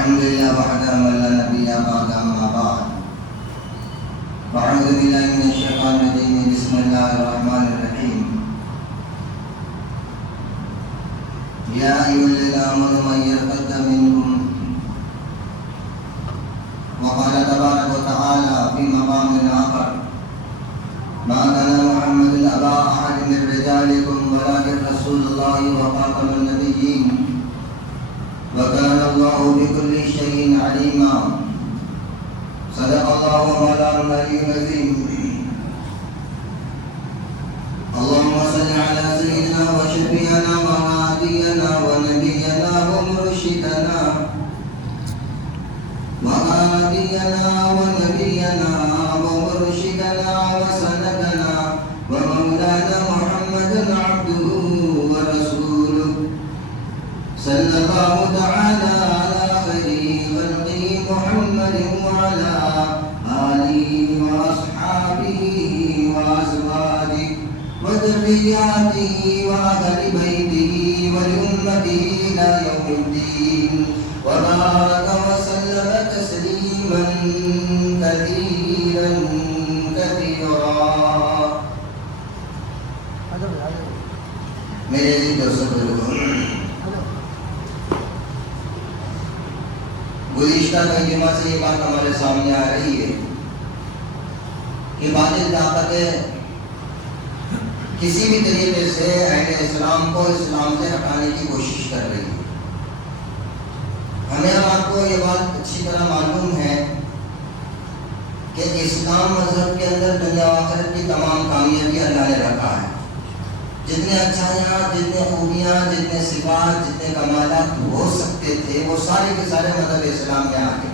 الحمد لله وحده ولا نبي بعد أما بعد أعوذ بالله من الشيطان الرجيم بسم الله الرحمن الرحيم يا أيها الذين آمنوا من يرتد منكم وقال تبارك وتعالى في مقام آخر ما كان محمد أبا أحد من رجالكم ولكن رسول الله وخاتم النبيين وكان الله بكل شيء عليما صدق الله مولانا العلي العظيم اللهم صل على سيدنا وشفيعنا وهادينا ونبينا ومرشدنا وسندنا ومولانا محمد عبده ورسوله صلى الله تعالى على خير خلقه محمد وعلى آله وأصحابه وأزواجه وذرياته وأهل بيته ولأمته إلى يوم الدين وبارك وسلم تسليما كثيرا كثيرا. میرے عزیز دوستو، گزشتہ کئی جمعہ سے یہ بات ہمارے سامنے آ رہی ہے کہ باطل طاقتیں کسی بھی طریقے سے اہل اسلام کو اسلام سے ہٹانے کی کوشش کر رہی ہے. ہمیں آپ کو یہ بات اچھی طرح معلوم ہے کہ اسلام مذہب کے اندر دنیا و آخرت کی تمام کامیابی اللہ نے رکھا ہے. جتنے اچھائیاں، جتنے خوبیاں، جتنے صفات، جتنے کمالات ہو سکتے تھے وہ سارے کے سارے مذہب اسلام میں آ گئے.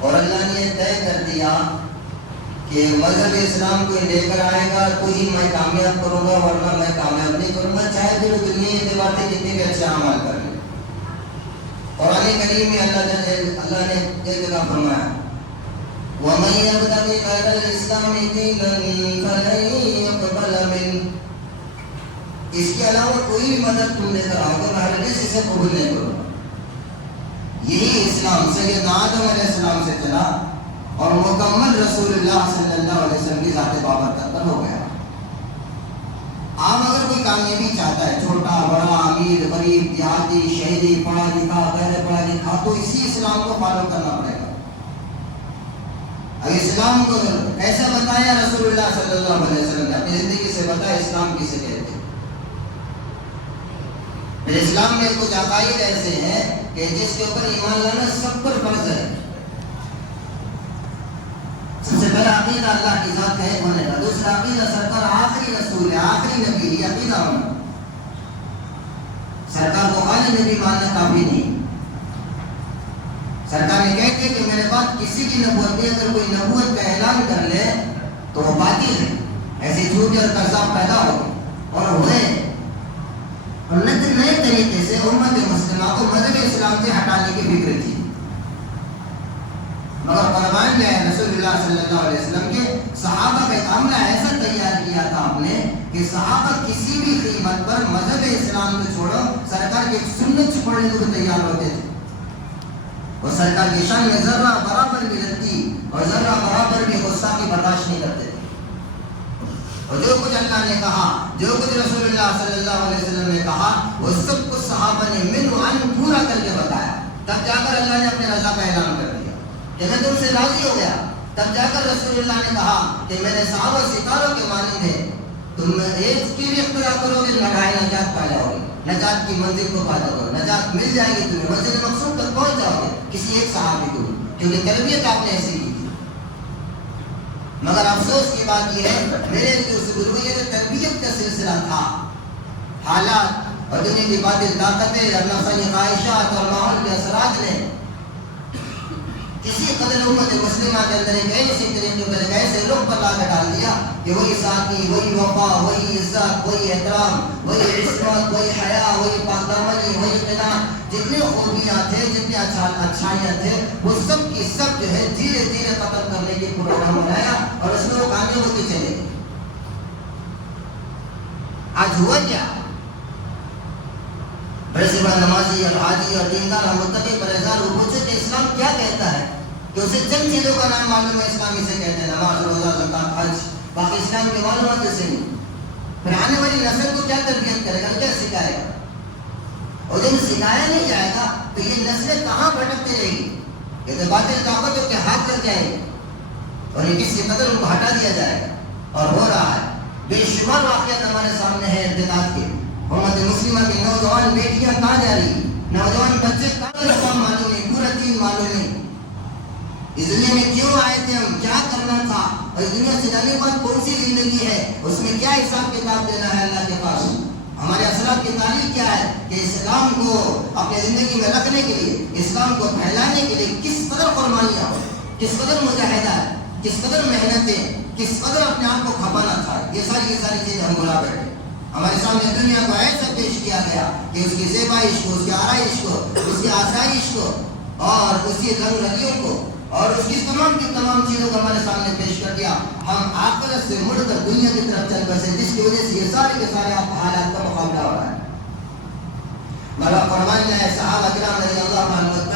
اور اللہ نے یہ طے کر دیا کہ مذہب اسلام کو لے کر آئے گا تو ہی میں کامیاب کروں گا، ورنہ میں کامیاب نہیں کروں گا، چاہے پھر دنیا یہ باتیں کتنے بھی اچھے اعمال کر لیں. قرآن کریم میں اللہ نے ایک جگہ فرمایا وَمَن يَبْتَغِ غَيْرَ الْإِسْلَامِ دِينًا فَلَن يُقْبَلَ مِنْهُ. اس کے علاوہ کوئی بھی مدد تم لے کر آؤ گے میں ہرگز اسے قبول نہیں کروں گا. یہی اسلام سیدنا آدم علیہ السلام سے چلا اور مکمل رسول اللہ صلی اللہ علیہ وسلم کی ذات بابرکت پر ہو گیا. آپ اگر کوئی کامیابی چاہتا ہے، چھوٹا بڑا، امیر غریب، دیہاتی، شہری، پڑھا لکھا، غیر پڑھا لکھا، تو اسی اسلام کو فالو کرنا پڑے گا. اب اسلام کو ایسا بتایا رسول اللہ صلی اللہ علیہ وسلم نے، اپنی زندگی سے بتایا اسلام کسے کہتے ہیں. پھر اسلام میں کچھ عقائد ایسے ہیں کہ جس کے اوپر ایمان لانا سب پر فرض ہے. سب سے پہلا عقیدہ اللہ کی ذات کا ایک ہونے کا، دوسرا عقیدہ سرکار آخری رسول ہے، آخری نبی، یہ عقیدہ ہونا. سرکار کو خالی نبی ماننا کافی نہیں. سرکار یہ کہتے ہیں کہ میرے بعد کسی کی نبوت نہیں، اگر کوئی نبوت کا اعلان کر لے تو وہ باطل ہے. ایسے جھوٹے اور کذاب پیدا ہو اور ہوئے اور نئے طریقے سے امت مسلمہ کو مذہب اسلام سے ہٹانے کی فکر تھی. مگر فرمان کیا ہے رسول اللہ صلی اللہ علیہ وسلم کے صحابہ کا ایک عملہ ایسا تیار کیا تھا آپ نے کہ صحابہ کسی بھی قیمت پر مذہب اسلام کو چھوڑو، سرکار کی ایک سنت چھوڑنے کو تیار ہوتے تھے. اور سرکار کی شان میں ذرہ برابر بھی غلطی اور ذرہ برابر بھی غصہ کی برداشت نہیں کرتے تھے. اور جو کچھ اللہ نے کہا، جو کچھ رسول اللہ صلی اللہ علیہ وسلم نے کہا، وہ سب کچھ صحابہ نے من عن پورا کر کے بتایا. تب جا کر اللہ نے اپنے رضا کا اعلان کر دیا کہ میں تم سے راضی ہو گیا. تب جا کر رسول اللہ نے کہا کہ میرے صحابہ ستاروں کے مانند ہیں، تم ایک کی بھی اختیار کرو گے، لڑائی نجات پا جاؤ گے، نجات کی منزل کو پا جاؤ گے، نجات مل جائے گی تمہیں، منزل مقصود تک پہنچ جاؤ گے کسی ایک صحابی کو، کیونکہ تربیت آپ نے ایسی کی تھی. مگر افسوس کی بات یہ ہے میرے بزرگوں یہ جو تربیت کا سلسلہ تھا، حالات اور دنیا کی باطل طاقتیں اور نفسانی خواہشات اور ماحول کے اثرات نے کسی قدر امت مسلمہ کے اندر ایک ایسی طریقے پر ایک ایسے لوگ پر لا کے ڈال دیا کہ وہی ساتھی، وہی وفا، وہی عزت، وہی احترام، وہی عصمت، وہی حیا، وہی پاکدامنی، وہی قناعت، جتنے خوبیاں تھے، جتنے اچھائیاں تھے، وہ سب کی سب جو ہے دھیرے دھیرے ختم کرنے کی پروگرام بنایا اور اس میں وہ کامیاب ہوتے چلے گئے. آج ہوا کیا؟ بڑے سے بڑا نمازی اور حاجی اور دیندار اور متقی پرہیزگار وہ پوچھے کہ اسلام کیا کہتا ہے، کہ اسے چند چیزوں کا نام معلوم ہے اسلام اسے کہتے ہیں، نماز، روزہ، زکات، حج، باقی اسلام کی معلومات جیسے نہیں. پھر آنے والی نسل کو کیا تربیت کرے گا، کیا سکھائے گا؟ اور جب سکھایا نہیں جائے گا تو یہ نسلیں کہاں بھٹکتی رہے گی؟ یہ تو باطل طاقتوں کے ہاتھ لگ جائیں گے اور یہ کس قدر ان کو ہٹا دیا جائے گا. اور ہو رہا ہے. بے شمار واقعات ہمارے سامنے ہیں ارتداد کے. امت مسلمہ کی نوجوان بیٹیاں کہاں جا رہی، نوجوان بچے کہاں، اسلام معلوم نہیں، پورا دین معلوم نہیں. اس دنیا میں کیوں آئے تھے ہم، کیا کرنا تھا، اور اس دنیا سے جانے کے بعد کون سی زندگی ہے، اس میں کیا حساب کتاب دینا ہے اللہ کے پاس. ہمارے اسلاف کی تعلیم کیا ہے کہ اسلام کو اپنی زندگی میں رکھنے کے لیے، اسلام کو پھیلانے کے لیے کس قدر قربانیاں ہو، کس قدر مجاہدہ، کس قدر محنتیں، کس قدر اپنے آپ کو کھپانا تھا. یہ ساری چیزیں ہم بلا بیٹھے. ہمارے سامنے دنیا کو ایسا پیش کیا گیا کہ اس کی زیبائش کو، اس کی آرائش کو، اس کی آسائش کو اور اس کی رنگ رنگیوں کو اور اس کی تمام چیزوں کو ہمارے سامنے پیش کر دیا. ہم آخرت سے مڑ کر دنیا کی طرف چل بسے، جس کی وجہ سے یہ سارے کے سارے حالات کا مقابلہ ہو رہا ہے. مولا فرمایا ہے صحابہ کرام رضی اللہ عنہم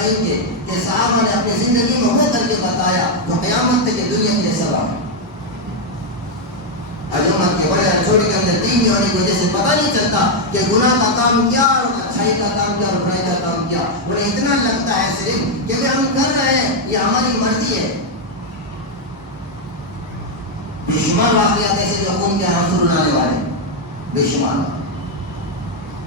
کہ صحابہ نے اپنی زندگی میں ہو کر کے بتایا تو قیامت تک دنیا کے لیے سوال. امت کے بڑے اور چھوٹے کے اندر دین ہونے کی وجہ سے پتہ نہیں چلتا کہ گناہ کا کام کیا اور اچھائی کا کام کیا اور برائی کا کام کیا. انہیں اتنا لگتا ہے صرف کہ ہم کر رہے ہیں، یہ ہماری مرضی ہے. بے شمار واقعات ایسے جو قوم کے آنسو رلانے والے، بے شمار.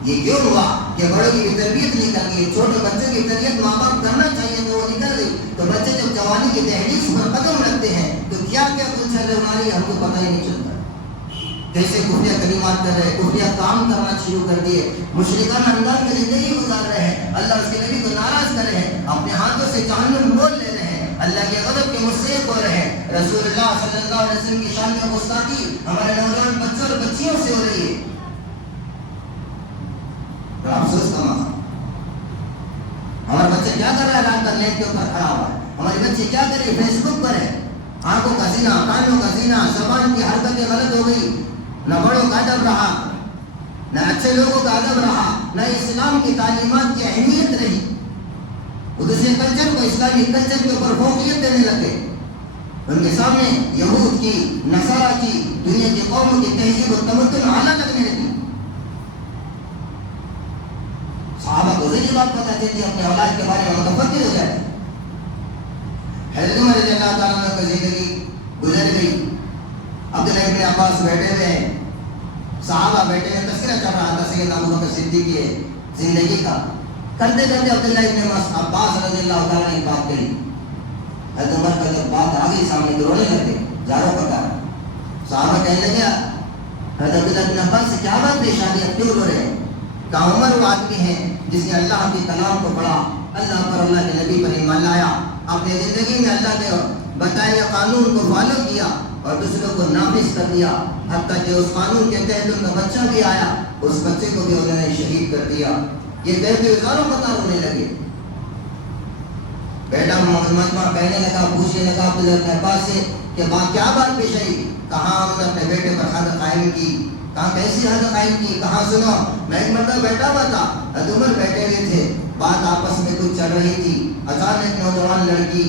یہ کیوں ہوا کہ بڑوں کی بھی تربیت نکل گئی، چھوٹے بچوں کی تربیت ماں باپ کرنا چاہیے تو وہ نکل گئی. تو بچے جب جوانی کی دہلیز پر قدم رکھتے ہیں تو کیا کیا کچھ چل رہی ہے ہم کو پتہ ہی نہیں چلتا. کیسے خفیہ کلمات کر رہے، خفیہ کام کرنا شروع کر دیے، مشرکانہ انداز میں زندگی گزار رہے ہیں، اللہ اس کے نبی کو ناراض کر رہے ہیں، اپنے ہاتھوں سے جہنم بول لے رہے ہیں، اللہ کے غضب کے مستحق ہو رہے ہیں. رسول اللہ صلی اللہ علیہ وسلم کی شان میں گستاخی ہمارے نوجوان بچوں اور بچیوں سے ہو رہی ہے. افسوس کا موقع. ہمارے بچے کیا کر رہے ہیں، رات بھر نیٹ کے اوپر کھڑا ہوا ہے. ہمارے بچے کیا کر رہے ہیں، فیس بک پر ہے. آنکھوں کا زنا، کانوں کا زنا، زبان کی حرکتیں غلط ہو گئی. نہ بڑوں کا ادب رہا، نہ اچھے لوگوں کا ادب رہا، نہ اسلام کی تعلیمات کی اہمیت رہی. وہ دوسرے کلچر کو اسلامی کلچر کے اوپر فوقیت دینے لگے. ان کے سامنے یہود کی، نصارہ کی، دنیا کی قوموں کی تہذیب و تمدن اعلیٰ لگنے لگی. صحابہ کو ذہنی بات بتاتے تھے، اپنے اولاد کے بارے میں متفکر ہو جائے. حضرت عمر رضی اللہ تعالیٰ عنہ کی زندگی گزر گئی. عبداللہ ابن عباس بیٹھے ہوئے ہیں، صحابہ بیٹھے ہوئے، تذکرہ چل رہا تھا سیدنا ابو بکر صدیق کی زندگی کا. کرتے کرتے عبداللہ ابن عباس رضی اللہ تعالیٰ نے بات کہی. حضرت عمر کا جب بات آ گئی سامنے تو رونے لگے، جاروں پکار. صحابہ کہنے لگے حضرت عبداللہ ابن عباس سے کیا بات پیش آ گئی، اب کیوں رو رہے ہیں؟ کہا عمر وہ آدمی ہے جس نے اللہ کی کلام کو پڑھا، اللہ پر، اللہ کے نبی پر ایمان لایا، اپنے زندگی میں اللہ کے بتائے ہوئے قانون کو فالو کیا اور دوسروں کو نافذ کر دیا، حتیٰ کہ اس قانون کے تحت ان کا بچہ بھی آیا، اس بچے کو بھی انہوں نے شہید کر دیا. یہ کہتے ہوئے ہزاروں قطار ہونے لگے. بیٹا مجمع کہنے لگا، پوچھنے لگا عبداللہ ابن عباس سے کہ کیا بات پیش آئی؟ کہاں ہم نے اپنے بیٹے پر حد قائم کی. کہاں کیسی حد قائم کی؟ کہاں سنو. میں ایک مرتبہ بیٹھا ہوا تھا، حضرت عمر بیٹھے ہوئے تھے، بات آپس میں کچھ چل رہی تھی. اچانک نوجوان لڑکی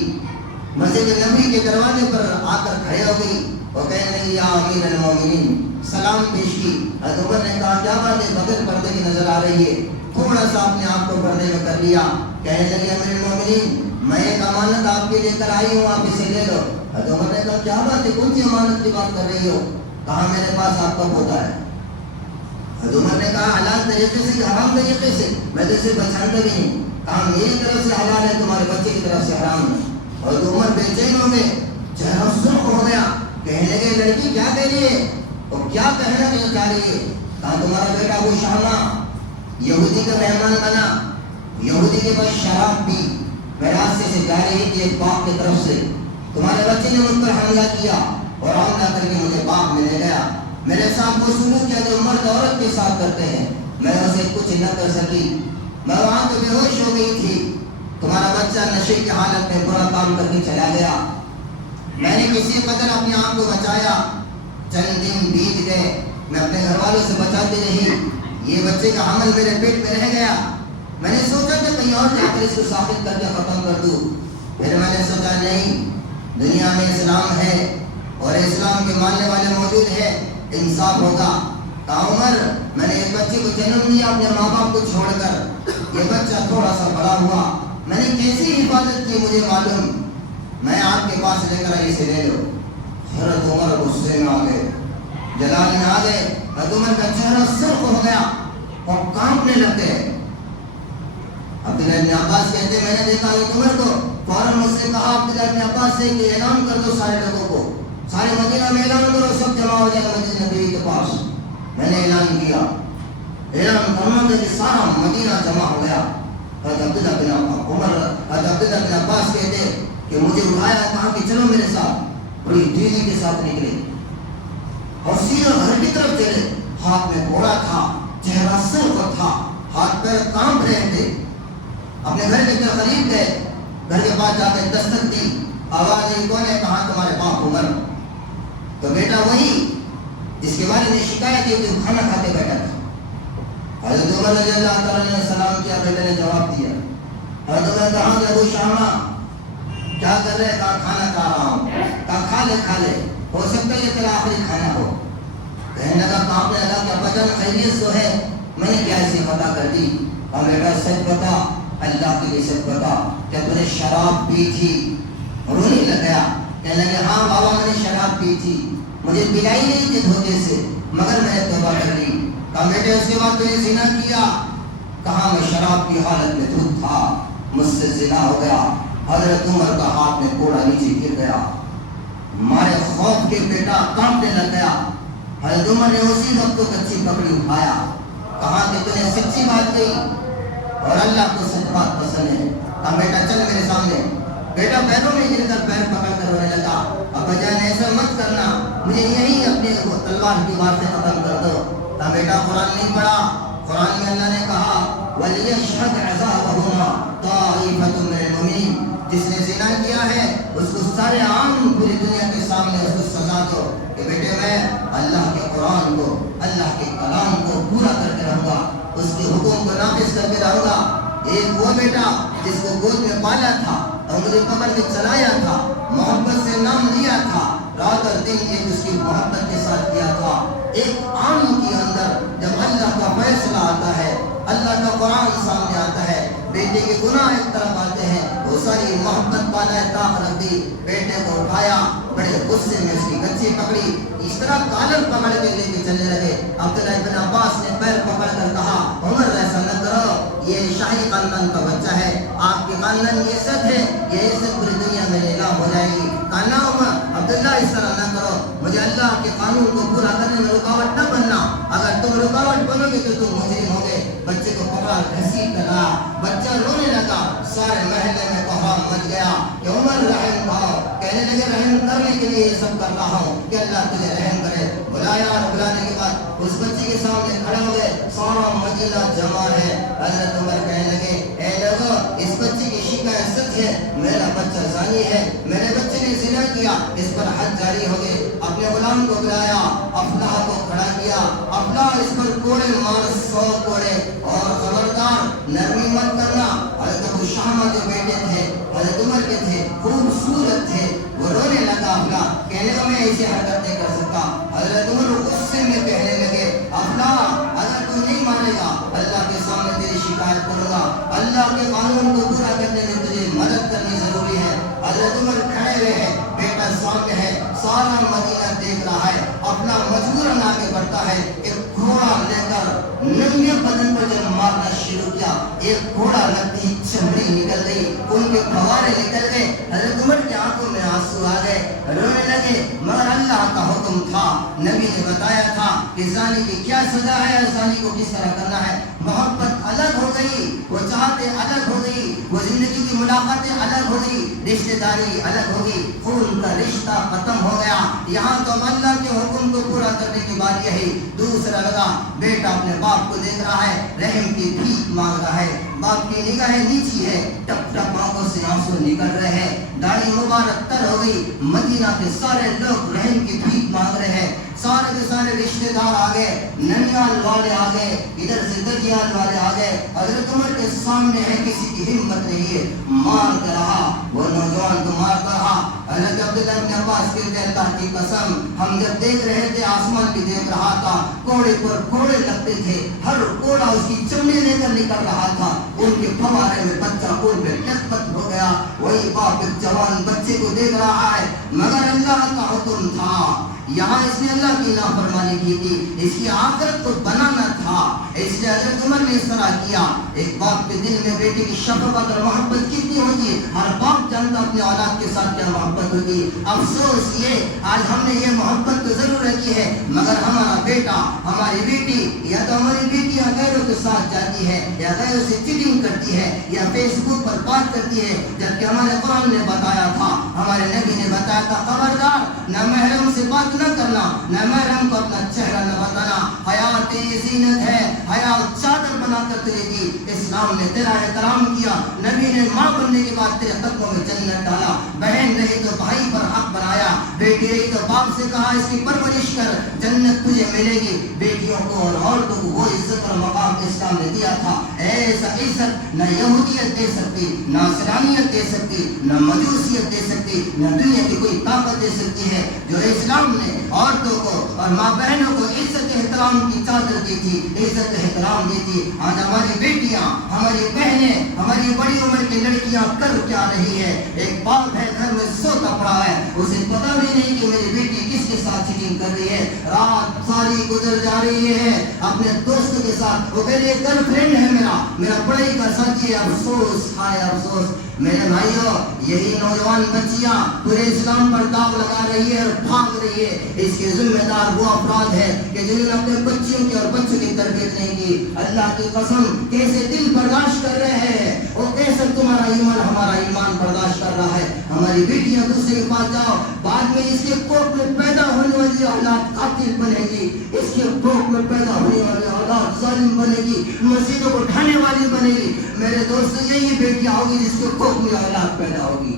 مسجد نبی کے دروازے پر آ کر کھڑے ہو گئی اور کہنے لگی یا امیر المومنین، سلام پیش کی. حضرت عمر نے کہا کیا بات ہے، بغیر پردے کی نظر آ رہی ہے. تھوڑا سا اپنے آپ کو پردے میں کر لیا. کہنے لگی امیر المومنین، میں ایک امانت آپ کے لے کر آئی ہوں، آپ اسے لے لو. حضرت عمر نے کہا کیا بات ہے، کون سی امانت کی بات کر رہی ہو؟ کہا میرے پاس آپ کا پوتا ہے. حضرت عمر نے کہا حلال طریقے سے، حرام طریقے سے؟ میں تو اسے پہچانتا بھی نہیں. کہا میری طرف سے حلال ہے، تمہارے بچے کی طرف سے حرام ہے. اور عمر بے چین ہو گئے، چہرہ سرخ ہو گیا. کہنے لگے لڑکی کیا کہہ رہی ہے اور کیا کہنا چاہ رہی ہے؟ کہا تمہارا بیٹا ابو شامہ یہودی کا مہمان بنا، یہودی کے پاس شراب پی، میں راستے سے جا رہی تھی ایک باغ کی طرف سے، تمہارے بچے نے مجھ پر حملہ کیا اور حملہ کر کے مجھے باغ میں لے گیا. میرے ساتھ وہ سلوک کیا جو مرد عورت کے ساتھ کرتے ہیں، میں اسے کچھ نہ کر سکی. میں وہاں تو بے ہوش ہو گئی تھی. تمہارا بچہ نشے کی حالت میں برا کام کر کے چلا گیا. میں نے کسی قدر اپنے آپ کو بچایا. چند دن بیت گئے، میں اپنے گھر والوں سے بچاتی رہی. یہ بچے کا حمل میرے پیٹ میں رہ گیا، میں نے سوچا کہ کہیں اور جا کر اس کو ثابت کر کے ختم کر دوں، پھر میں نے سوچا نہیں، دنیا میں اسلام ہے اور اسلام کے ماننے والے موجود ہیں، انصاف ہوگا۔ کہا عمر میں نے اس بچے کو جنم دیا اپنے ماں باپ کو چھوڑ کر، یہ بچہ تھوڑا سا بڑا ہوا، میں نے کیسی حفاظت کی مجھے معلوم، میں آپ کے پاس لے کر آئی، اسے لے لو۔ حضرت عمر غصے میں آ گئے، جلال میں آ گئے، حضرت عمر کا چہرہ سرخ ہو گیا اور کانپنے لگ گئے۔ عبداللہ ابن عباس کہتے میں نے دیکھا حضرت عمر کو، فوراً مجھ سے کہا عبداللہ ابن عباس سے کہ اعلان کر دو سارے لوگوں کو، سارے مدینہ میں اعلان کرو، سب جمع ہو جائے مسجد نبوی کے پاس۔ میں نے اعلان کیا، اعلان کرنا تھا کہ سارا مدینہ جمع ہو گیا۔ حضرت عبداللہ بن عباس کہتے کہ مجھے اٹھایا، کہا کہ چلو میرے ساتھ، بڑی تیزی کے ساتھ نکلے اور سیدھا گھر کی طرف چلے، ہاتھ میں گھوڑا تھا، چہرہ سرخ تھا، ہاتھ پیر کانپ رہے تھے، اپنے گھر کے قریب گئے، گھر کے پاس جا کے دستک دی، آواز دی، کون ہے؟ کہا تمہارے باپ عمر۔ تو بیٹا وہی جس کے بارے میں شکایت کی کہ کھانا کھاتے بیٹھا تھا۔ حضرت عمر رضی اللہ تعالیٰ نے سلام کیا، بیٹے نے جواب دیا۔ حضرت عمر کہا کہ ابو شامہ کیا کر رہے؟ کہا کھانا کھا رہا ہوں۔ کہا کھا لے، ہو سکتا ہے یہ تیرا آخری کھانا ہو۔ کہنے لگا، کانپنے لگا کہ ابا جان خیریت تو ہے؟ میں نے کیا ایسی خطا کر دی؟ اور بیٹا سچ بتا، اللہ کے لیے سچ بتا، کیا تو نے شراب پی تھی؟ رونے لگ گیا، کہنے لگے ہاں بابا میں نے شراب پی تھی، مجھے پلائی نہیں تھی دھوکے سے، مگر میں نے توبہ کر لی۔ کہا بیٹے اس کے بعد تو نے زنا کیا؟ کہا میں شراب کی حالت میں دھوت تھا، مجھ سے زنا ہو گیا۔ حضرت عمر کا ہاتھ میں کوڑا نیچے گر گیا، مارے خوف کے بیٹا کانپنے لگ گیا۔ حضرت عمر نے اسی وقت کو کچی پکڑی اٹھایا، کہا کہ تو نے سچی بات کہی اور اللہ کو سچ بات پسند ہے۔ کہا بیٹا چل میرے سامنے۔ بیٹا پیروں میں گر کر پیر پکڑ کر رونے لگا، ابا جان ایسا مت کرنا، مجھے یہی اپنے تلوار کی وار سے ختم کر دو۔ کہا بیٹا قرآن نہیں پڑھا؟ قرآن میں اللہ نے کہا وَلِيَشْهَدْ عَذَابَهُمَا طَائِفَةٌ مِّنَ الْمُؤْمِنِينَ، جس نے زنا کیا ہے اس کو سارے عام پوری دنیا کے سامنے اس کو سزا دو کہ بیٹے میں اللہ کے قرآن کو، اللہ کے کلام کو پورا کر کے رہوں گا، اس کے حکم کو نافذ کر کے رہوں گا۔ ایک وہ بیٹا جس کو گود میں پالا تھا اور مجھے پکڑ کے چلایا تھا، محبت سے نام لیا تھا، رات اور دن ایک اس کی محبت کے ساتھ کیا تھا۔ ایک عام کے اندر جب اللہ کا فیصلہ آتا ہے، اللہ کا قرآن سامنے آتا ہے، بیٹے کے گناہ ایک طرف آتے ہیں، وہ ساری محبت پالا طاق رکھ دی، بیٹے کو اٹھایا، بڑے غصے میں اس کی گچی پکڑی، اس طرح کالر پکڑ کے لے کے چلنے لگے۔ عبداللہ بن عباس نے پیر پکڑ کر کہا عمر ایسا نہ کرو، یہ شاہی خاندان کا بچہ ہے، آپ کے خاندان کی عزت ہے، یہ عزت پوری دنیا میں نیلام ہو جائے گی۔ کہنا عمر عبداللہ اس طرح نہ کرو، مجھے اللہ کے قانون کو پورا کرنے میں رکاوٹ نہ بننا، اگر تم رکاوٹ بنو گے تو تم مجرم ہوگے۔ بچے کو پکڑا گھسیٹ کر رہا، بچہ رونے لگا، سارے محلے میں کوہام مچ گیا کہ عمر رحم کھاؤ، کہنے لگے رحم کرنے کے لیے یہ سب کر رہا ہوں کہ اللہ تجھے رحم کرے۔ بلایا اور بلانے کے بعد اس بچے کے سامنے کھڑے ہو گئے، سارا مدینہ جمع ہے۔ حضرت عمر کہنے لگے اے لوگوں اس بچے کی شکایت سچ ہے، میرا بچہ زانی ہے، میرے بچے نے زنا کیا، اس پر حد جاری ہو گئے۔ اپنے غلام کو بلایا، افلاح کو کھڑا کیا، افلاح اس پر کوڑے مار 100 کوڑے، اور خبردار نرمی مت کرنا۔ حضرت ابو شامہ جو بیٹے تھے حضرت عمر کے تھے، خوبصورت تھے، وہ رونے لگا، افلاح کہنے لگا میں ایسی حرکت نہیں کر سکتا۔ حضرت عمر غصے میں کہنے لگے افلاح اگر تو نہیں مانے گا اللہ کے سامنے تیری شکایت کروں گا، اللہ کے قانون کو پورا کرنے میں تجھے مدد کرنی ضروری ہے۔ حضرت عمر کھڑے ہوئے ہیں، بیٹا سامنے ہے، سارا مدینہ دیکھ رہا ہے، اپنا مجبوراً آگے بڑھتا ہے، ایک گھوڑا لے کر ننگے بدن پر جب مارنا شروع کیا، ایک گھوڑا لگتی چمڑی نکل گئی، ان کے پھوارے نکل گئے، حضرت عمر کی آنکھوں میں آنسو آ گئے، رونے لگے، مگر اللہ کا حکم تھا، نبی نے بتایا تھا کہ زانی کی کیا سزا ہے اور زانی کو کس طرح کرنا ہے۔ محبت الگ ہو گئی، وہ چاہتے الگ ہو گئی، وہ زندگی کی ملاقاتیں الگ ہو گئی، رشتہ داری الگ ہو گئی، خون کا رشتہ ختم ہو گیا۔ یہاں تو اللہ کے حکم کو پورا کرنے کی بات یہی۔ دوسرا لگا بیٹا اپنے باپ کو دیکھ رہا ہے، رحم کی بھیک مانگ رہا ہے، باپ کی نگاہیں نیچی ہے، ٹپ ٹپ آنکھوں سے آنسو نکل رہے ہیں، داڑھی مبارک تر ہو گئی، مدینہ کے سارے لوگ رحم کی بھیک مانگ رہے ہیں۔ سارے کے سارے رشتے دار آ گئے، ننیال والے آ گئے، ادھر سے دجیال والے آ گئے. حضرت عمر کے سامنے ہے کسی کی ہمت نہیں ہے، مارتا رہا وہ نوجوان کو مارتا رہا. حضرت عبداللہ بن عباس کہتے ہیں اللہ کی قسم ہم جب دیکھ رہے تھے آسمان بھی دیکھ رہا تھا، کوڑے پر کوڑے لگتے تھے، ہر کوڑا اس کی چمڑی لے کر نکل رہا تھا. ان کے فوارے میں بچہ کوڑ پہ لت پت ہو گیا. وہی باپ ایک جوان بچے کو دیکھ رہا ہے، مگر اللہ کا حکم تھا. یہاں اس نے اللہ کی نافرمانی کی تھی، اس کی آخرت کو بنانا تھا، اس لیے حضرت عمر نے اس طرح کیا. ایک باپ کے دل میں بیٹے کی شفقت اور محبت کتنی ہوتی ہے، ہر باپ جانتا اپنے اولاد کے ساتھ کیا محبت ہوتی ہے. افسوس یہ آج ہم نے یہ محبت تو ضرور رکھی ہے، مگر ہمارا بیٹا ہماری بیٹی یا تو ہماری بیٹیاں غیروں کے ساتھ جاتی ہے یا غیروں سے چیٹنگ کرتی ہے یا فیس بک پر بات کرتی ہے، جبکہ ہمارے قرآن نے بتایا تھا، ہمارے نبی نے بتایا تھا خبردار نہ محرم سے بات نہ کرنا، نہ محرم کو اپنا چہرہ نہ بتانا. حیا تیری زینت ہے، حیا چادر بنا کر تیرے دی. اسلام نے تیرا احترام کیا، نبی نے ماں بننے کے بعد تیرے قدموں میں جنت ڈالا. بہن رہی تو بھائی پر حق بنایا، بیٹی رہی تو باپ سے کہا اس کی پرورش کر، جنت تجھے ملے گی. بیٹیوں کو اور عورتوں کو وہ عزت اور مقام اسلام نے دیا تھا. ایسا عزت نہ یہودیت دے سکتی، نہ نصرانیت دے سکتی، نہ مجوسیت دے سکتی، نہ دنیا کی کوئی طاقت دے سکتی ہے. جو اسلام نے عورتوں کو اور ماں بہنوں کو عزت احترام کی چادر دی تھی، عزت احترام دی تھی. آج ہماری بیٹیاں، ہماری بہنیں، ہماری بڑی عمر کی لڑکیاں کر کیا رہی ہے. ایک باپ ہے گھر میں سوتا پڑا ہے، اسے پتا بھی نہیں کہ میری بیٹی کس کے ساتھ چیٹنگ کر رہی ہے. رات ساری گزر جا رہی ہے اپنے دوست کے ساتھ، وہ میری گرل فرینڈ ہے، میرا پڑھائی کا ساتھی ہے. افسوس ہائے افسوس میرے بھائیوں، یہی نوجوان بچیاں پورے اسلام پر داغ لگا رہی ہے اور بھاگ رہی ہے. اس کے ذمہ دار وہ افراد ہے کہ جنہوں نے اپنے بچیوں کی اور بچوں کی تربیت نہیں کی. اللہ کی قسم کیسے دل برداشت کر رہے ہیں، اور کیسے تمہارا ایمان ہمارا ایمان برداشت کر رہا ہے. ہماری بیٹیاں دوسرے کے پاس جاؤ، بعد میں اس کے کوکھ میں پیدا ہونے والی اولاد قاتل بنے گی، اس کے کوکھ میں پیدا ہونے والی اولاد ظالم بنے گی، مسجدوں کو ڈھانے والی بنے گی. میرے دوست یہی بیٹیاں ہوگی جس کے کوکھ میں اولاد پیدا ہوگی.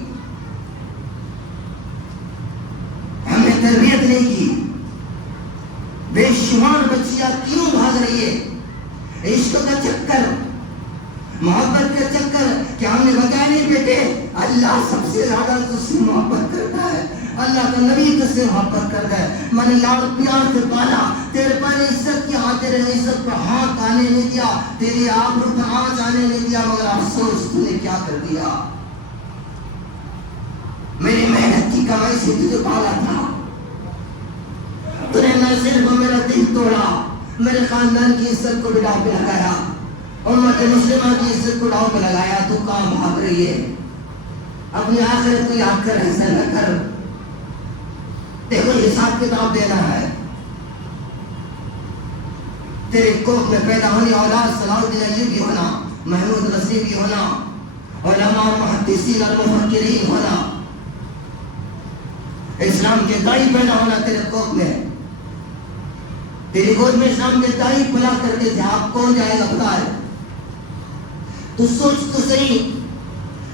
ہم نے تربیت نہیں کی. بے شمار بچیاں کیوں بھاگ رہی ہے؟ عشق کا چکر، محبت کا چکر. کیا ہم نے بتایا نہیں بیٹے اللہ سب سے زیادہ تجھ سے محبت کرتا ہے، اللہ کا نبی تجھ سے محبت کرتا ہے. میں نے لاڑ پیار سے پالا، تیرے پر عزت کی خاطر عزت پر ہاتھ آنے نہیں دیا، تیری آبرو پر آنچ آنے نہیں دیا، مگر افسوس تو نے کیا کر دیا. میری محنت کی کمائی سے تجھے پالا تھا، تو نے نہ صرف میرا دل توڑا، میرے خاندان کی عزت کو بھی داؤ پہ لگایا، امت مسلمہ کی عزت کو داؤ پہ لگایا. تو کہاں بھاگ رہی ہے؟ اپنی آخرت کو یاد کر، ایسا نہ کر. دیکھو حساب کتاب دینا ہے. تیرے کوکھ میں پیدا ہونے اولاد صلاح الدین ایوبی ہونا، محمود غزنوی بھی ہونا، علماء محدثین اور مفکرین ہونا، اسلام کے دائی پیدا ہونا تیرے کوکھ میں. تیری گود میں اسلام کے دائی پلا کرتے تھے. آپ کون جائے گا بتا ہے؟ تو سوچ تو صحیح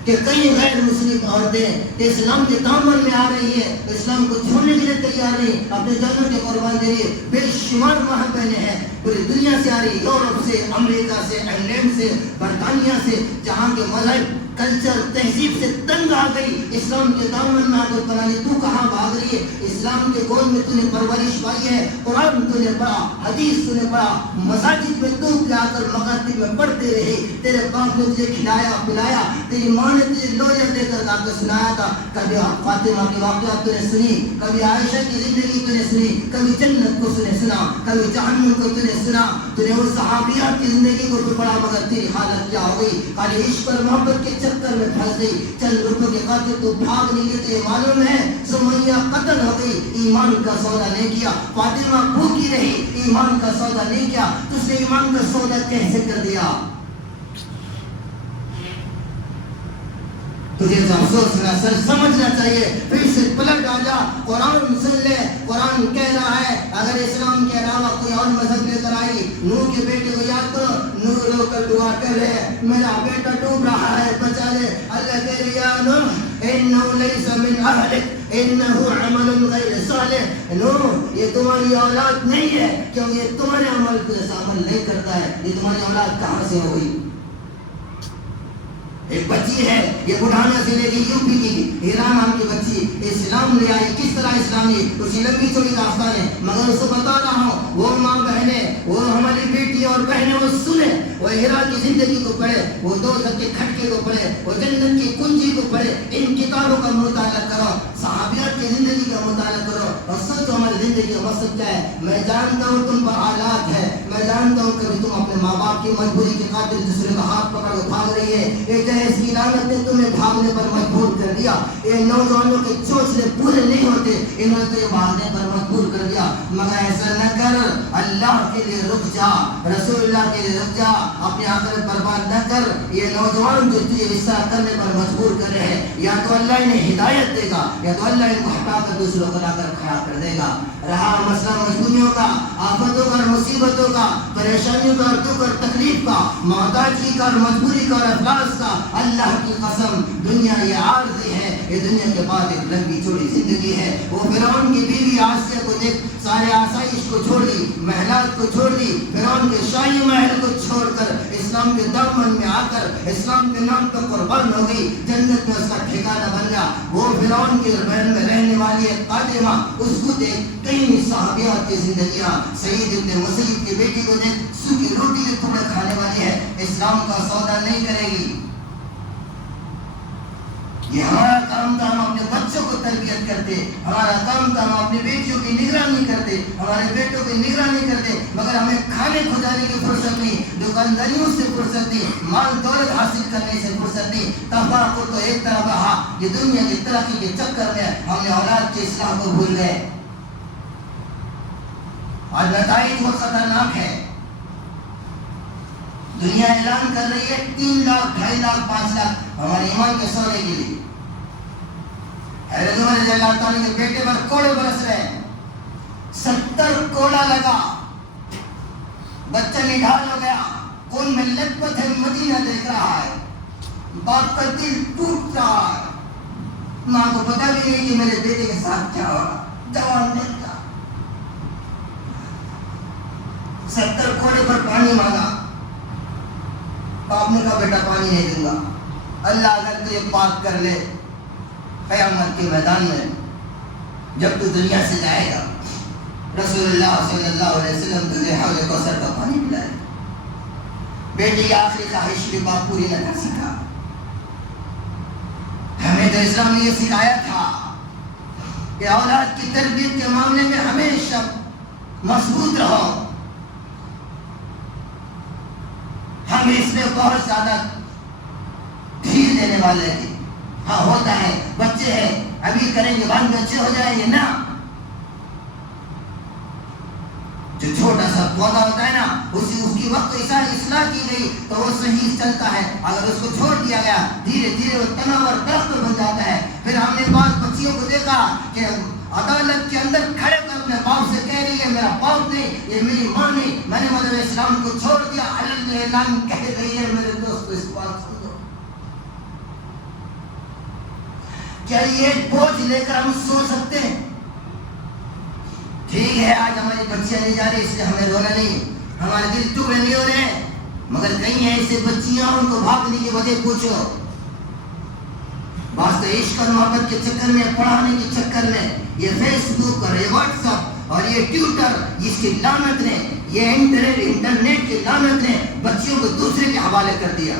کہ کئی غیر مسلم عورتیں اسلام کے دامن میں آ رہی ہیں، اسلام کو چھوڑنے کے لیے تیار نہیں، اپنے جانوں کے قربان دے رہی ہے. بے شمار وہاں بہنیں ہیں پوری دنیا سے آ رہی، یورپ سے، امریکہ سے، انگلینڈ سے، برطانیہ سے، جہاں کے مذہب، کلچر، تہذیب سے تنگ آ گئی، اسلام کے دامن میں آ کر بنا لی. تو کہاں بھاگ رہی ہے؟ اسلام کے گود میں تو نے پرورش پائی ہے، قرآن تو نے پڑھا، حدیث تو نے پڑھا، مساجد میں تو جا کر مکاتب میں پڑھتے رہے، تیرے باپ نے تجھے کھلایا پلایا، تیری ماں نے تجھے لویا دے کر لا کر سنایا تھا. کبھی فاطمہ کی واقعات تو نے سنی، کبھی عائشہ کی زندگی تو نے سنی، کبھی جنت کو سنا، کبھی جہنم کو تو نے سنا. تو نے اس صحابیات کی زندگی کو تو پڑھا، مگر تیری حالت کیا ہو گئی؟ خالی عشق اور محبت کے چکر میں پھنس گئی. چند روپوں کے خاطر تو بھاگ نہیں گئی. تو معلوم ہے سمیہ قتل ہو گئی، ایمان کا سودا نہیں کیا. فاطمہ بھوکی رہی، ایمان کا سودا نہیں کیا. تجھ نے ایمان کا سودا کیسے کر دیا؟ تجھے افسوس نہ سمجھنا چاہیے. پھر سے پلٹ آ جا، قرآن سن لے. قرآن کہہ رہا ہے اگر اسلام کے علاوہ کوئی اور مذہب لے کر آئی، نوح کے بیٹے کو یاد کرو، نوح رو کر دعا کر رہے میرا بیٹا ڈوب رہا ہے بچا لے. اللہ کہہ رہے یا نوح انہ لیس من اہلک، انہو عمل غیر صالح، نو یہ تمہاری اولاد نہیں ہے کیونکہ یہ تمہارے عمل کو ایسا عمل نہیں کرتا ہے، یہ تمہاری اولاد کہاں سے ہوئی؟ ایک بچی ہے، یہ بڑھانا ضلع کی یو پی کی ہیرا نام کی بچی اسلام لے آئی. کس طرح اسلامی؟ اسی لمبی چوڑی داستان ہے، مگر اس کو بتا رہا ہوں وہ ماں بہنیں، وہ ہماری بیٹی اور بہنیں وہ سنیں، وہ ہیرا کی زندگی کو پڑھے، وہ دو سب کے کھٹکے کو پڑھے، وہ جنت کی کنجی کو پڑھے. ان کتابوں کا مطالعہ کرو، صحابیات کی زندگی کا مطالعہ کرو اور سوچو ہماری زندگی کا مقصد کیا ہے. میں جانتا ہوں تم پر آلات ہے، میں جانتا ہوں کبھی تم اپنے ماں باپ کی مجبوری کے خاطر دوسرے کا ہاتھ پکڑ کے بھاگ رہی ہے. اس کی لعنت نے تمہیں بھاگنے پر مجبور کر دیا. یہ نوجوانوں کے چوچلے پورے نہیں ہوتے، انہوں نے تجھے بھاگنے پر مجبور کر دیا. مگر ایسا نہ کر، اللہ کے لیے رک جا، رسول اللہ کے لیے رک جا، اپنی آخرت برباد نہ کر. یہ نوجوان جو تجھے اس طرح کرنے پر مجبور کر رہے ہیں، یا تو اللہ انہیں ہدایت دے گا یا تو اللہ ان کو ہٹا کر دوسروں کو لا کر کھڑا کر دے گا. رہا مسئلہ مجبوریوں کا، آفتوں کا اور مصیبتوں کا، پریشانیوں کا اور دکھ اور تکلیف کا، محتاجی کا اور مجبوری کا اور افلاس کا، اللہ کی قسم دنیا یہ عارضی ہے، یہ دنیا کے بعد ایک لمبی چوڑی زندگی ہے. وہ فرعون کی بیوی آسیہ کو دیکھ سارے آسائش کو چھوڑ دی، محلات کو چھوڑ دی، فرعون کے شاہی محل کو چھوڑ کر اسلام کے دامن میں آ کر اسلام کے نام پر قربان ہو گئی. جنت میں اس کا ٹھکانہ بن گیا. وہ فرعون کے محل میں رہنے والی ایک قادمہ، اس کو دیکھ کئی صحابیات کی زندگیاں، سعید ابن مسیب کی بیٹی کو دیکھ سوکھی روٹی کے ٹکڑے کھانے والی ہے، اسلام کا سودا نہیں کرے گی. یہ ہمارا کام تھا، ہم اپنے بچوں کو تربیت کرتے، ہمارا کام تھا ہم اپنی بیٹیوں کی نگرانی کرتے، ہمارے بیٹوں کی نگرانی کرتے، مگر ہمیں کھانے کھجانے کی فرصت نہیں، دکانداریوں سے فرصت نہیں، مال دولت حاصل کرنے سے فرصت نہیں. تفاقر تو ایک طرف رہا، یہ دنیا کی ترقی کے چکر میں ہم نے اولاد کی اصلاح کو بھول گئے. آج نتائج بہت خطرناک ہے. دنیا اعلان کر رہی ہے 3 لاکھ 2.5 لاکھ 5 لاکھ ہمارے ایمان کے سونے کے لیے. حضرت عمر رضی اللہ تعالیٰ کے بیٹے پر کوڑے برس رہے ہیں. 70 کوڑا لگا، بچہ نڈھال ہو گیا، خون میں لطفت ہے، مدینہ دیکھ رہا ہے، باپ کا دل ٹوٹ رہا ہے. ماں کو پتا بھی نہیں کہ میرے بیٹے کے ساتھ کیا ہوگا، جوان نہیں تھا. 70 کوڑے پر پانی مانگا. باپ نے کہا بیٹا پانی نہیں دوں گا، اللہ اگر تجھے پاک کر لے قیامت کے میدان میں جب تو دنیا سے جائے گا، رسول اللہ صلی اللہ علیہ وسلم تجھے حوض کوثر کا پانی پلائے. بیٹی کی آخری خواہش بھی باپ پوری نہ کر سکا. ہمیں تو اسلام نے یہ سکھایا تھا کہ اولاد کی تربیت کے معاملے میں ہمیشہ مضبوط رہو. ہم اس میں بہت زیادہ ڈھیل دینے والے تھے. ہاں ہوتا ہے، بچے ہیں ابھی کریں گے بعد میں اچھے ہو جائیں گے. نا جو چھوٹا سا پودا ہوتا ہے نا، اس کی وقت اصلاح کی گئی تو وہ صحیح چلتا ہے. اگر اس کو چھوڑ دیا گیا دھیرے دھیرے وہ تنا اور درخت بن جاتا ہے. پھر ہم نے بعض بچیوں کو دیکھا کہ عدالت کے اندر کھڑے کر اپنے باپ سے کہہ رہی ہے میرا باپ نہیں، یہ میری ماں نہیں، میں نے مدر اسلام کو چھوڑ دیا. اعلان کہہ رہی ہے. میرے دوست اس بات سنو، کیا یہ بوجھ لے کر ہم سو سکتے ہیں؟ ٹھیک ہے آج ہماری بچیاں نہیں جا رہی اس لیے ہمیں رونا نہیں، ہمارے دل ٹکڑے نہیں ہو رہے ہیں، مگر کہیں ایسے بچیاں ان کو بھاگنے کی وجہ پوچھو. بعض تو عشق اور محبت کے چکر میں، پڑھانے کے چکر میں یہ فیس بک اور یہ واٹس ایپ اور یہ ٹویٹر، اس کی لعنت نے، یہ انٹرنیٹ کی لعنت نے بچیوں کو دوسرے کے حوالے کر دیا.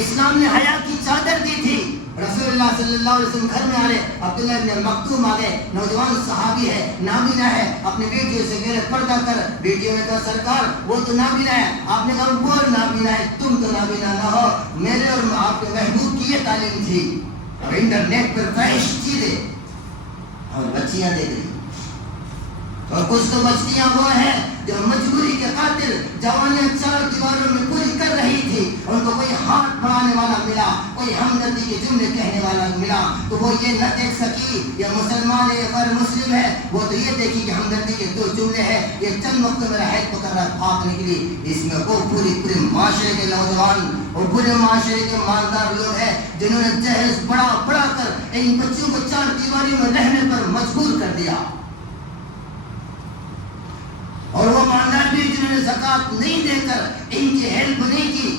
اسلام نے حیا کی چادر دی تھی. رسول اللہ صلی اللہ علیہ وسلم گھر میں آ رہے، عبداللہ ابن مکتوم آ گئے، نوجوان صحابی ہے، نابینا ہے، اپنی بیٹیوں سے کہہ رہے پردہ کر. بیٹیوں نے کہا سرکار وہ تو نابینا ہے. آپ نے کہا وہ نابینا ہے، تم تو نابینا نہ ہو. میرے اور آپ کے محبوب کی یہ تعلیم تھی. اور انٹرنیٹ پر فحش چیزیں اور بچیاں دے دی. اور کچھ تو بچیاں وہ ہیں جو مجبوری کے خاطر جوانیاں 4 دیواروں میں پوری کر رہی تھی، ان کو کوئی ہاتھ بڑھانے والا ملا، کوئی ہمدردی کے جملے کہنے والا ملا تو وہ یہ نہ دیکھ سکی یہ مسلمان ہے غیر مسلم ہے. وہ تو یہ دیکھی کہ ہمدردی کے 2 جملے ہیں، یہ چند وقت میرا حید پکڑ رہا پاک نکلی. اس میں وہ پورے معاشرے کے نوجوان وہ برے معاشرے کے مالدار لوگ ہیں جنہوں نے جہیز بڑا بڑا کر ان بچوں کو چار دیواریوں میں رہنے پر مجبور کر دیا، اور وہ مالدار بھی جنہوں نے زکوٰۃ نہیں دے کر ان کی ہیلپ نہیں کی.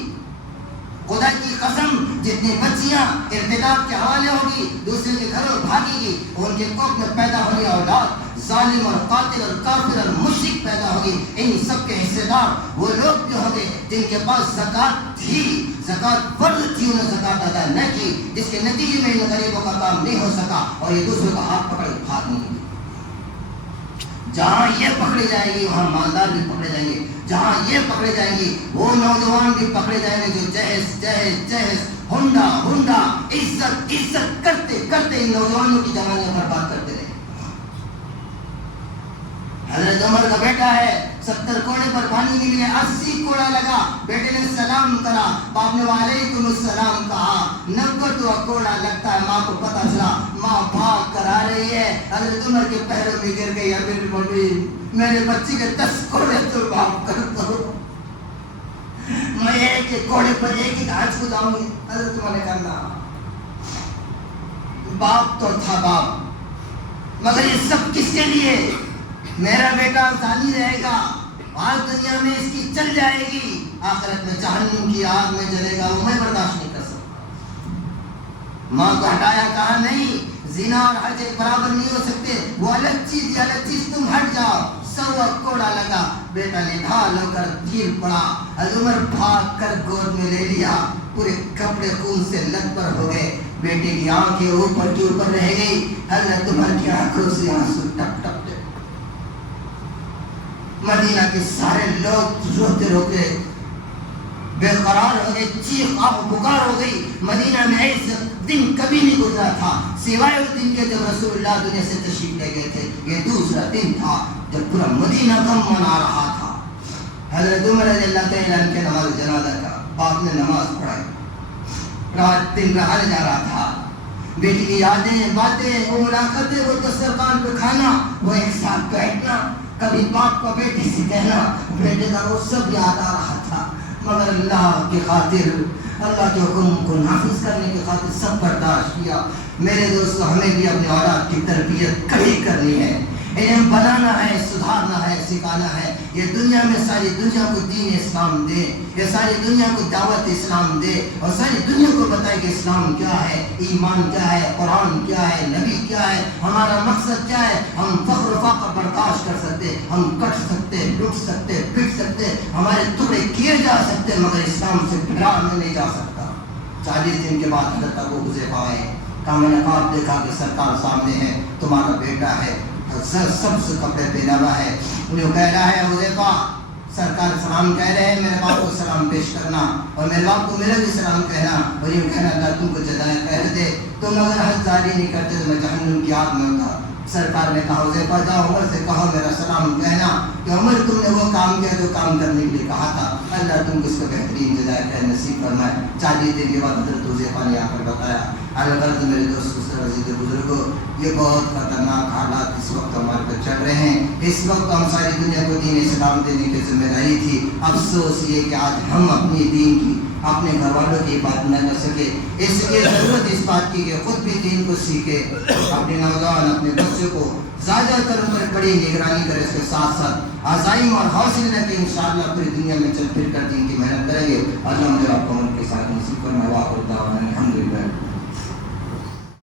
خدا کی قسم جتنی بچیاں ارتداد کے حوالے ہوگی، دوسرے کے گھروں بھاگی گی، ان کے کوکھ میں پیدا ہونے اولاد ظالم اور قاتل اور کافر اور مشرک پیدا ہوگی. ان سب کے حصے دار وہ لوگ بھی ہوں گے جن کے پاس زکوٰۃ تھی، زکوٰۃ فرض تھی، انہوں نے زکوٰۃ ادا نہ کی، جس کے نتیجے میں ان غریبوں کا کام نہیں ہو سکا اور یہ دوسروں کا ہاتھ پکڑ کے بھاگ نہیں گئی. جہاں یہ پکڑے جائے گی وہاں مالدار بھی پکڑے جائیں گے، جہاں یہ پکڑے جائیں گی وہ نوجوان بھی پکڑے جائیں گے جو جہیز جہیز جہیز ہنڈا ہنڈا عزت عزت کرتے کرتے ان نوجوانوں کی جوانیاں برباد کرتے رہے. حضرت عمر کا بیٹا ہے، 70 کوڑے پر پانی کے لیے 80 کوڑا لگا، بیٹے نے سلام کرا، باپ نے وعلیکم السلام کہا، 90واں کوڑا لگتا ہے، ماں کو پتا چلا، ماں بھاگ کر آ رہی ہے، حضرت عمر کے پیروں میں گر گئی، امیر المومنین میرے بچے کے 10 کوڑے تو معاف کر دو، میں ایک ایک کوڑے پر ایک ایک ہاتھ کو جاؤں گی. حضرت عمر نے کہا باپ تو تھا باپ، مگر یہ سب کس کے لیے؟ میرا بیٹا زانی رہے گا، آج دنیا میں اس کی چل جائے گی، آخرت میں جہنم کی آگ میں جلے گا، وہ میں برداشت نہیں کر سکتا. ماں کو ہٹایا، کہا نہیں، زنا اور حج ایک برابر نہیں ہو سکتے، وہ الگ چیز تم ہٹ جاؤ. 100 کوڑا لگا، بیٹا نے ڈھال ہو کر گر پڑا، عمر بھاگ کر گود میں لے لیا، پورے کپڑے خون سے لت پر ہو گئے، بیٹے کی آنکھیں اوپر کی اوپر رہ گئی، حضرت عمر کی آنکھوں سے آنسو ٹپ ٹپ. مدینہ کے سارے لوگ روتے روتے بے قرار ہو گئے، چیخ آہ پکار ہو گئی. مدینہ میں ایسا دن کبھی نہیں گزرا تھا سوائے اس دن کے جب رسول اللہ دنیا سے تشریف لے گئے تھے. یہ دوسرا دن تھا جب پورا مدینہ غم منا رہا تھا. حضرت عمر رضی اللہ تعالیٰ عنہ کے نماز جنازہ کا باپ نے نماز پڑھائی، رات دن رہا جا رہا تھا. بیٹی کی یادیں، باتیں، وہ ملاقاتیں، وہ دسترخوان پہ کھانا، وہ ایک ساتھ بیٹھنا، کبھی باپ کو بیٹی سے کہنا، بیٹے کا وہ سب یاد آ رہا تھا. مگر اللہ کی خاطر، اللہ کے حکم کو نافذ کرنے کی خاطر سب برداشت کیا. میرے دوستو، ہمیں بھی اپنے اولاد کی تربیت کبھی کرنی ہے، انہیں بنانا ہے، سدھارنا ہے، سکھانا ہے. یہ دنیا میں ساری دنیا کو دین اسلام دے، یہ ساری دنیا کو دعوت اسلام دے، اور ساری دنیا کو بتائے کہ اسلام کیا ہے، ایمان کیا ہے، قرآن کیا ہے، نبی کیا ہے، ہمارا مقصد کیا ہے. ہم فخر و فاقہ برداشت کر سکتے، ہم کٹ سکتے، لٹ سکتے، پٹ سکتے، ہمارے ٹکڑے کیے جا سکتے، مگر اسلام سے بگاڑ میں نہیں جا سکتا. 40 دن کے بعد حضرت ابو حذیفہ آئے، کہا میں نے خواب دیکھا کہ سرکار سامنے ہے، تمہارا بیٹا ہے، سب سے کپڑے پہنا ہوا ہے. انہیں کہہ رہا ہے حذیفہ سرکار سلام کہہ رہے ہیں، میرے باپ کو سلام پیش کرنا، اور میرے باپ کو میرا بھی سلام کہنا، اور یہ کہنا اللہ تم کو جزائے خیر دے، تم اگر حج جاری نہیں کرتے تو میں جہنم کی آگ میں ہوتا. سرکار نے کہا حذیفہ جاؤ عمر سے کہو میرا سلام کہنا کہ عمر تم نے وہ کام کیا جو کام کرنے کے لیے کہا تھا، اللہ تم کو اس کو بہترین جزائے خیر نصیب فرمائے. 40 دن کے بعد حضرت حذیفہ نے آ کر بتایا. الغرض میرے دوست عزیز بزرگوں، یہ بہت خطرناک حالات اس وقت ہمارے پہ چل رہے ہیں. اس وقت ہم ساری دنیا کو دین اسلام دینے کی ذمہ داری تھی. افسوس یہ کہ آج ہم اپنی دین کی، اپنے گھر والوں کی بات نہ کر سکے. اس لیے ضرورت اس بات کی کہ خود بھی دین کو سیکھے، اپنے نوجوان اپنے بچوں کو زیادہ تر عمر بڑی نگرانی کرے، اس کے ساتھ ساتھ عزائم اور حوصلے لے کے انشاءاللہ پوری دنیا میں چل پھر کر دین کی محنت کریں گے. اللہ مجھے آپ کو عمر کے ساتھ نصیب فرمائے. واخر دعوانا الحمدللہ.